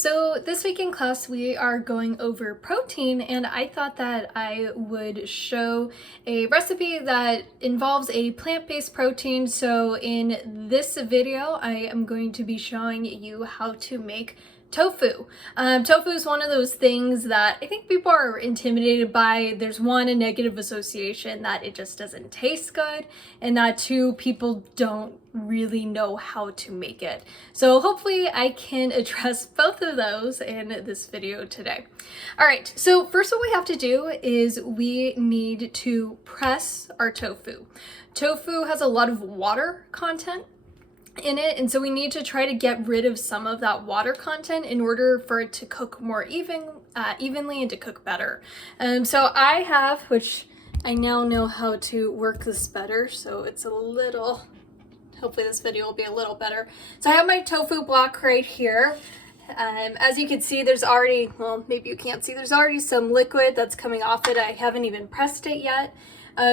So this week in class we are going over protein, and I thought that I would show a recipe that involves a plant-based protein. So in this video I am going to be showing you how to make tofu. Tofu is one of those things that I think people are intimidated by. There's one, a negative association that it just doesn't taste good, and that two, people don't really know how to make it. So hopefully I can address both of those in this video today. All right, so first what we have to do is we need to press our tofu. Tofu has a lot of water content in it, and so we need to try to get rid of some of that water content in order for it to cook more evenly and to cook better. So I have, which I now know how to work this better, so it's a little, hopefully this video will be a little better. So I have my tofu block right here. As you can see, there's already, well, maybe you can't see, there's already some liquid that's coming off it. I haven't even pressed it yet.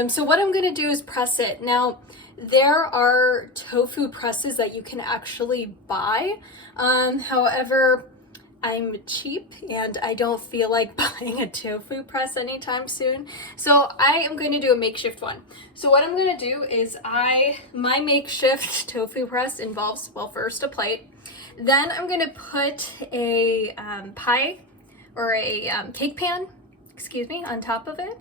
So what I'm going to do is press it. Now, there are tofu presses that you can actually buy. However, I'm cheap and I don't feel like buying a tofu press anytime soon. So I am going to do a makeshift one. So what I'm going to do is my makeshift tofu press involves, well, first a plate. Then I'm going to put a pie or a cake pan, on top of it.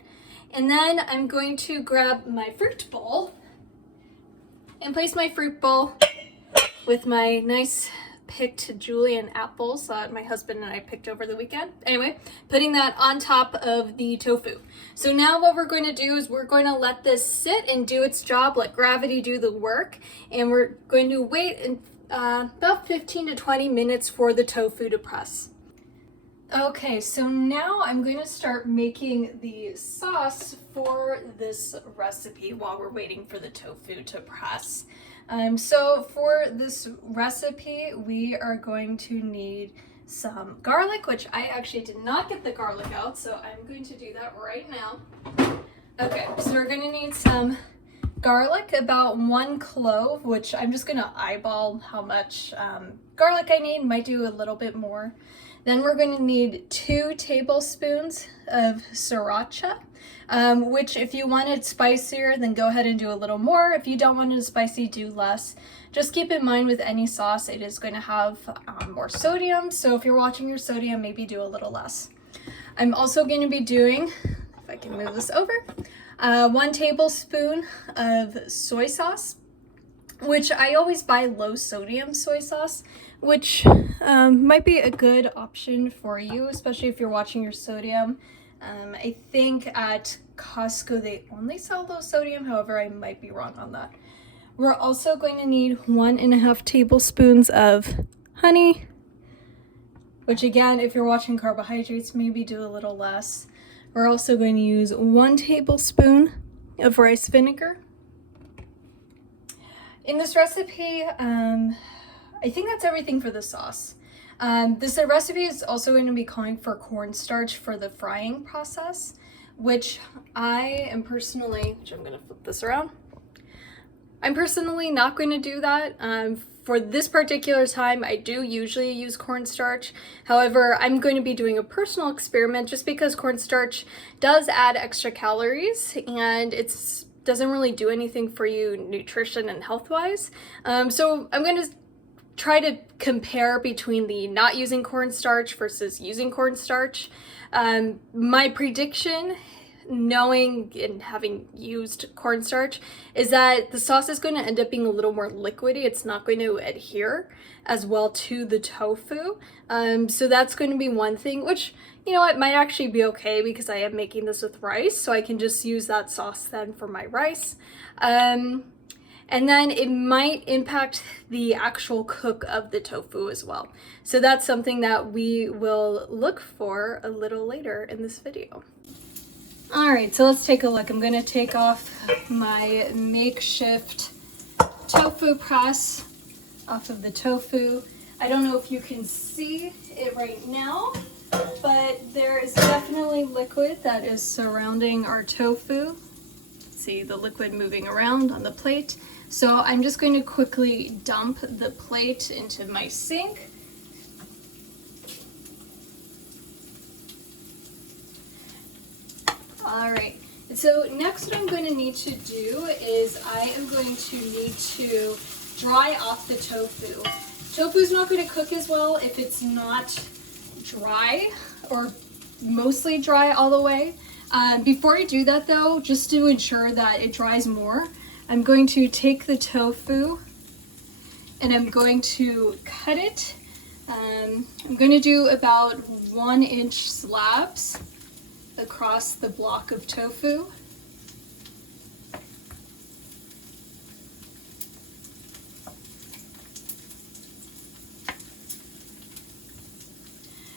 And then I'm going to grab my fruit bowl and place my fruit bowl with my nice picked julienne apples that my husband and I picked over the weekend. Anyway, putting that on top of the tofu. So now what we're going to do is we're going to let this sit and do its job, let gravity do the work, and we're going to wait about 15 to 20 minutes for the tofu to press. Okay, so now I'm going to start making the sauce for this recipe while we're waiting for the tofu to press. So for this recipe, we are going to need some garlic, which I actually did not get the garlic out, so I'm going to do that right now. Okay, so we're going to need some garlic, about 1 clove, which I'm just going to eyeball how much garlic I need, might do a little bit more. Then we're going to need 2 tablespoons of sriracha, which if you want it spicier, then go ahead and do a little more. If you don't want it spicy, do less. Just keep in mind with any sauce, it is going to have more sodium. So if you're watching your sodium, maybe do a little less. I'm also going to be doing, if I can move this over, 1 tablespoon of soy sauce, which I always buy low sodium soy sauce, which might be a good option for you, especially if you're watching your sodium. I think at Costco they only sell low sodium, however I might be wrong on that. We're also going to need 1.5 tablespoons of honey, which again, if you're watching carbohydrates, maybe do a little less. We're also going to use 1 tablespoon of rice vinegar. In this recipe, I think that's everything for the sauce. This recipe is also going to be calling for cornstarch for the frying process, which I am personally, I'm going to flip this around. I'm personally not going to do that. For this particular time, I do usually use cornstarch. However, I'm going to be doing a personal experiment just because cornstarch does add extra calories and it's doesn't really do anything for you nutrition and health-wise. So I'm going to try to compare between the not using cornstarch versus using cornstarch. My prediction, knowing and having used cornstarch, is that the sauce is going to end up being a little more liquidy. It's not going to adhere as well to the tofu. So that's going to be one thing, which, you know, it might actually be okay because I am making this with rice, so I can just use that sauce then for my rice. And then it might impact the actual cook of the tofu as well. So that's something that we will look for a little later in this video. All right, so let's take a look. I'm gonna take off my makeshift tofu press off of the tofu. I don't know if you can see it right now, but there is definitely liquid that is surrounding our tofu. See the liquid moving around on the plate. So I'm just going to quickly dump the plate into my sink. All right, so next what I'm going to need to do is I am going to need to dry off the tofu. Tofu's not going to cook as well if it's not dry or mostly dry all the way. Before I do that though, just to ensure that it dries more, I'm going to take the tofu and I'm going to cut it. I'm going to do about 1-inch slabs across the block of tofu.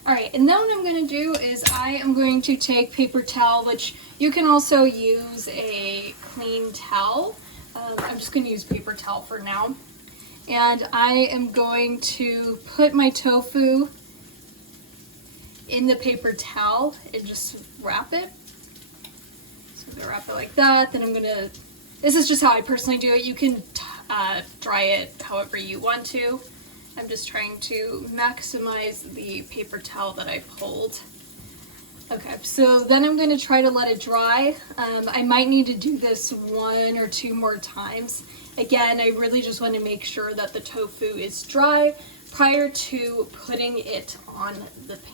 Alright, and then what I'm going to do is I am going to take paper towel, which you can also use a clean towel. I'm just going to use paper towel for now. And I am going to put my tofu in the paper towel and just wrap it. So I'm going to wrap it like that. Then I'm going to, this is just how I personally do it. You can dry it however you want to. I'm just trying to maximize the paper towel that I pulled. Okay, so then I'm going to try to let it dry. I might need to do this 1 or 2 more times. Again, I really just want to make sure that the tofu is dry prior to putting it on the pan.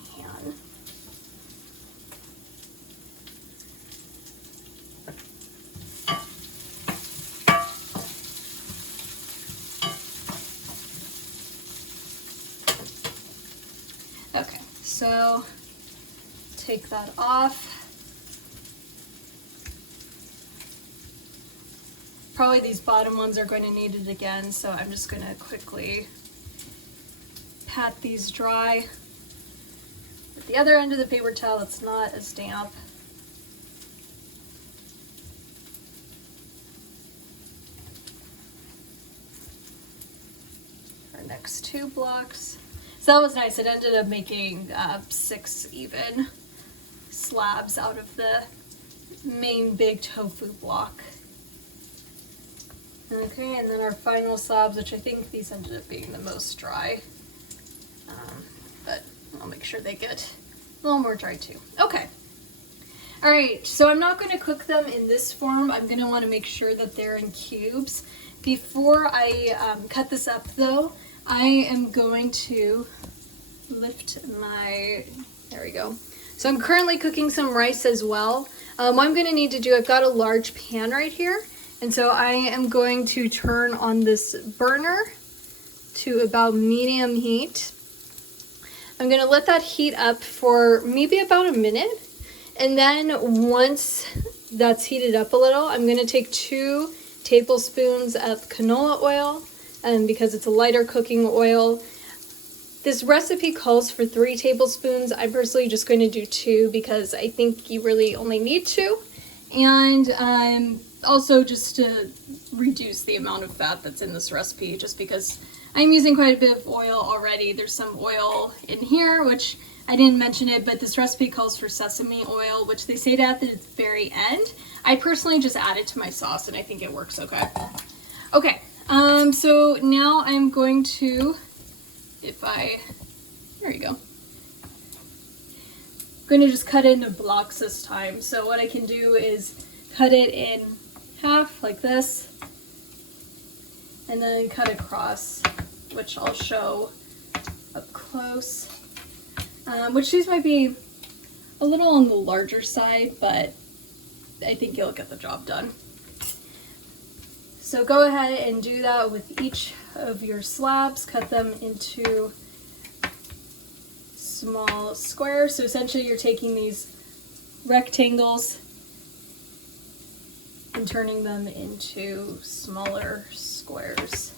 Okay, so take that off. Probably these bottom ones are going to need it again, so I'm just going to quickly pat these dry. At the other end of the paper towel, it's not as damp. Our next 2 blocks. So that was nice. It ended up making 6 even slabs out of the main big tofu block. Okay, and then our final slabs, which I think these ended up being the most dry. But I'll make sure they get a little more dry too. Okay. Alright, so I'm not going to cook them in this form. I'm going to want to make sure that they're in cubes. Before I cut this up though, I am going to lift my, there we go. So I'm currently cooking some rice as well. What I'm going to need to do, I've got a large pan right here. And so I am going to turn on this burner to about medium heat. I'm going to let that heat up for maybe about a minute. And then once that's heated up a little, I'm going to take 2 tablespoons of canola oil, because it's a lighter cooking oil. This recipe calls for 3 tablespoons. I'm personally just going to do 2 because I think you really only need 2. And also just to reduce the amount of fat that's in this recipe, just because I'm using quite a bit of oil already. There's some oil in here, which I didn't mention it, but this recipe calls for sesame oil, which they say to add at the very end. I personally just add it to my sauce and I think it works okay. Okay, so now I'm going to, there you go. I'm going to just cut it into blocks this time. So what I can do is cut it in half like this, and then cut across, which I'll show up close. Which these might be a little on the larger side, but I think you'll get the job done. So go ahead and do that with each of your slabs. Cut them into small squares. So essentially you're taking these rectangles and turning them into smaller squares.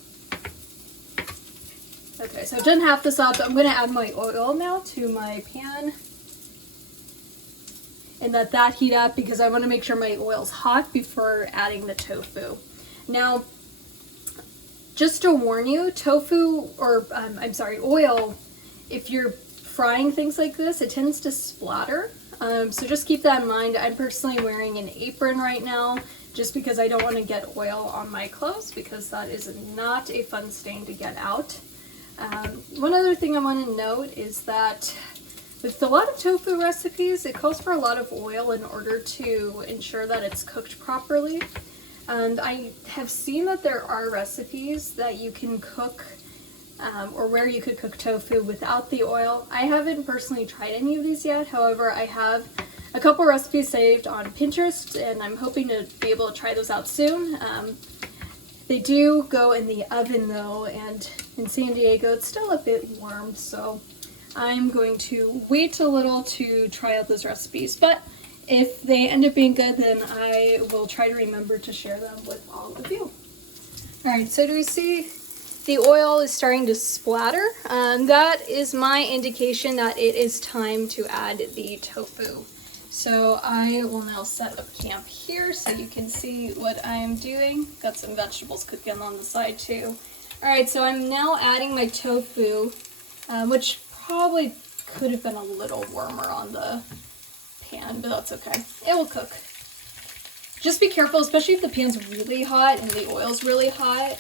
Okay, so I've done half this up. I'm going to add my oil now to my pan and let that heat up because I want to make sure my oil's hot before adding the tofu. Now, just to warn you, tofu, or oil, if you're frying things like this, it tends to splatter. So just keep that in mind. I'm personally wearing an apron right now just because I don't want to get oil on my clothes because that is not a fun stain to get out. One other thing I want to note is that With a lot of tofu recipes, it calls for a lot of oil in order to ensure that it's cooked properly. And I have seen that there are recipes that you can cook or where you could cook tofu without the oil. I haven't personally tried any of these yet. However, I have a couple recipes saved on Pinterest and I'm hoping to be able to try those out soon. They do go in the oven though, and in San Diego it's still a bit warm, so I'm going to wait a little to try out those recipes. But if they end up being good, then I will try to remember to share them with all of you. Alright, so do we see the oil is starting to splatter? That is my indication that it is time to add the tofu. So I will now set up camp here so you can see what I am doing. Got some vegetables cooking on the side too. Alright, so I'm now adding my tofu, which probably could have been a little warmer on the pan, but that's okay. It will cook. Just be careful, especially if the pan's really hot and the oil's really hot.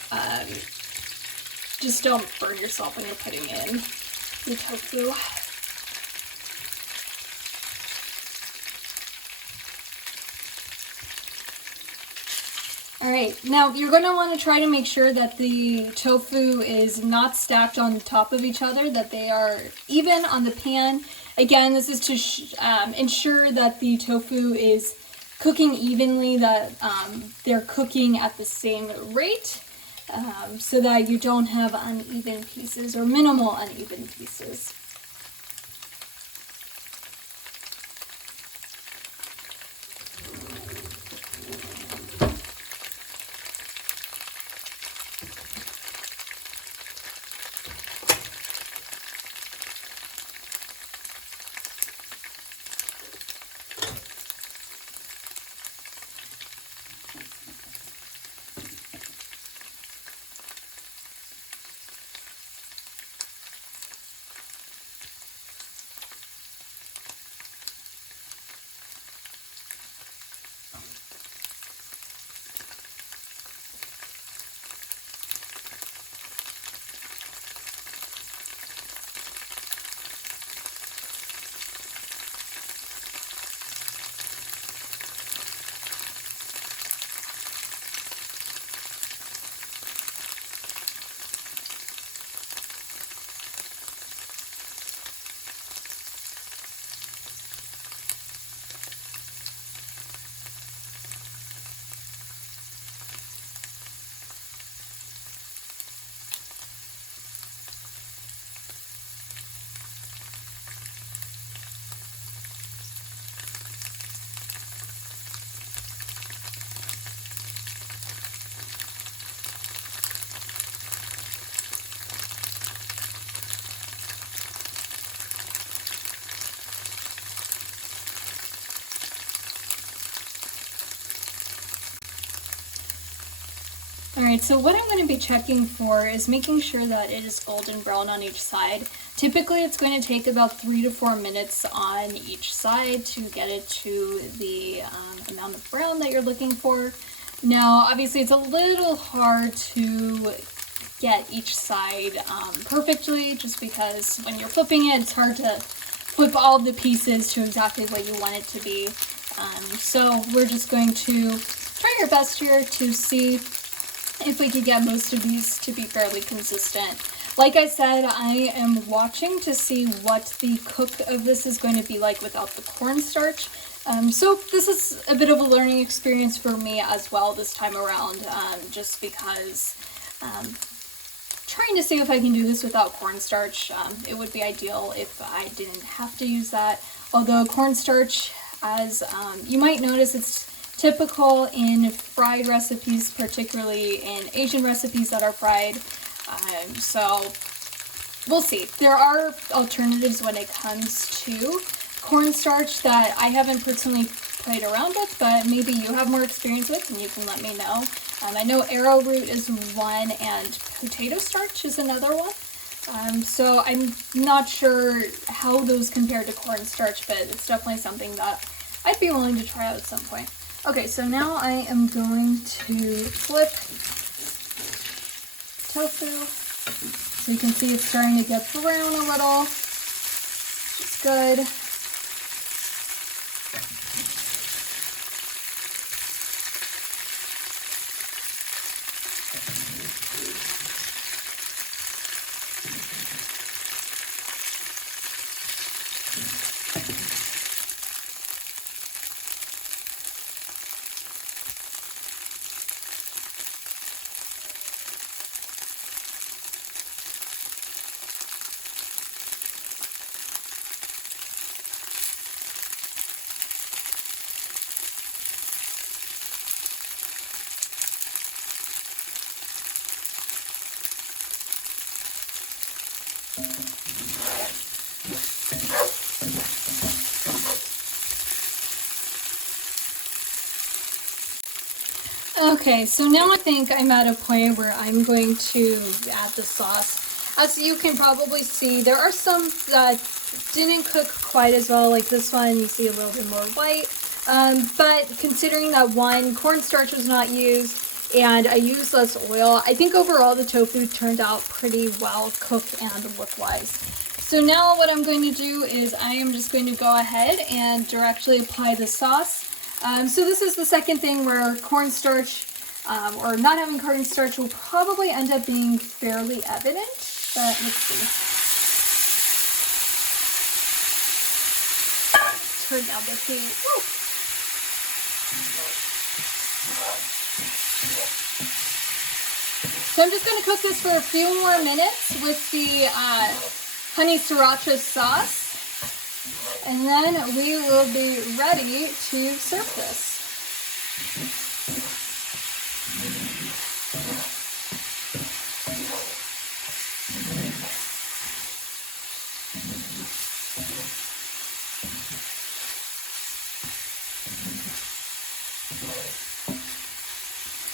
Just don't burn yourself when you're putting in the tofu. Alright, now you're going to want to try to make sure that the tofu is not stacked on top of each other, that they are even on the pan. Again, this is to ensure that the tofu is cooking evenly, that they're cooking at the same rate, so that you don't have uneven pieces or minimal uneven pieces. Alright, so what I'm going to be checking for is making sure that it is golden brown on each side. Typically it's going to take about 3 to 4 minutes on each side to get it to the amount of brown that you're looking for. Now obviously it's a little hard to get each side perfectly, just because when you're flipping it, it's hard to flip all the pieces to exactly what you want it to be. So we're just going to try our best here to see if we could get most of these to be fairly consistent. Like I said, I am watching to see what the cook of this is going to be like without the cornstarch. So this is a bit of a learning experience for me as well this time around, just because trying to see if I can do this without cornstarch. It would be ideal if I didn't have to use that. Although cornstarch, as you might notice, it's typical in fried recipes, particularly in Asian recipes that are fried. So we'll see. There are alternatives when it comes to cornstarch that I haven't personally played around with, but maybe you have more experience with and you can let me know. I know arrowroot is one and potato starch is another one. So I'm not sure how those compare to cornstarch, but it's definitely something that I'd be willing to try out at some point. Okay, so now I am going to flip tofu. So you can see it's starting to get brown a little. Just good. Okay, so now I think I'm at a point where I'm going to add the sauce. As you can probably see, there are some that didn't cook quite as well, like this one, you see a little bit more white. But considering that one, cornstarch was not used and I used less oil, I think overall the tofu turned out pretty well cooked and look-wise. So now what I'm going to do is I am just going to go ahead and directly apply the sauce. So this is the second thing where cornstarch or not having cornstarch will probably end up being fairly evident, but let's see. Turn down the heat. Woo. So I'm just going to cook this for a few more minutes with the honey sriracha sauce. And then we will be ready to serve this.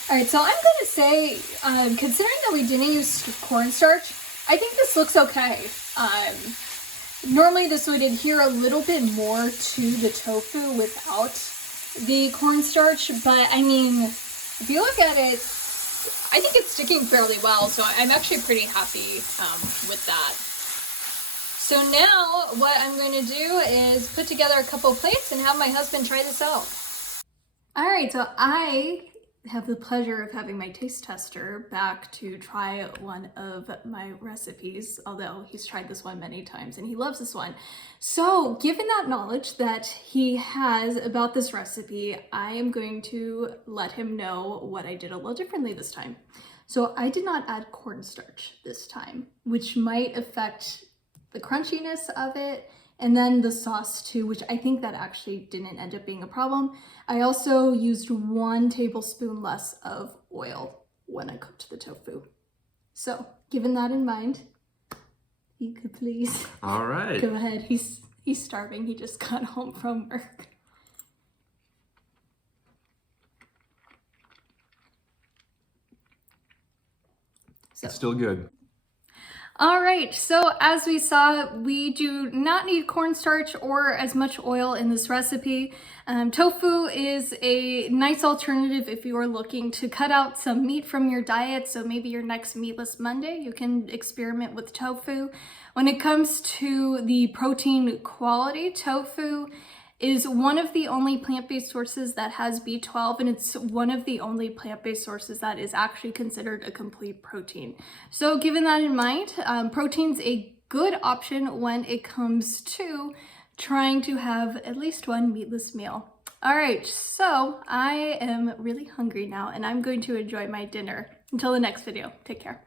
All right, so I'm gonna say, considering that we didn't use cornstarch, I think this looks okay. Normally this would adhere a little bit more to the tofu without the cornstarch, but I mean, if you look at it, I think it's sticking fairly well, so I'm actually pretty happy with that. So now what I'm going to do is put together a couple plates and have my husband try this out. All right, so I have the pleasure of having my taste tester back to try one of my recipes, although he's tried this one many times and he loves this one. So given that knowledge that he has about this recipe, I am going to let him know what I did a little differently this time. So I did not add cornstarch this time, which might affect the crunchiness of it, and then the sauce too, which I think that actually didn't end up being a problem. I also used 1 tablespoon less of oil when I cooked the tofu. So, given that in mind, you could please. All right. Go ahead. He's starving. He just got home from work. So. It's still good. All right, so as we saw, we do not need cornstarch or as much oil in this recipe. Tofu is a nice alternative if you are looking to cut out some meat from your diet, so maybe your next Meatless Monday, you can experiment with tofu. When it comes to the protein quality, tofu is one of the only plant-based sources that has B12, and it's one of the only plant-based sources that is actually considered a complete protein. So given that in mind, protein's a good option when it comes to trying to have at least one meatless meal. All right, so I am really hungry now and I'm going to enjoy my dinner. Until the next video, take care.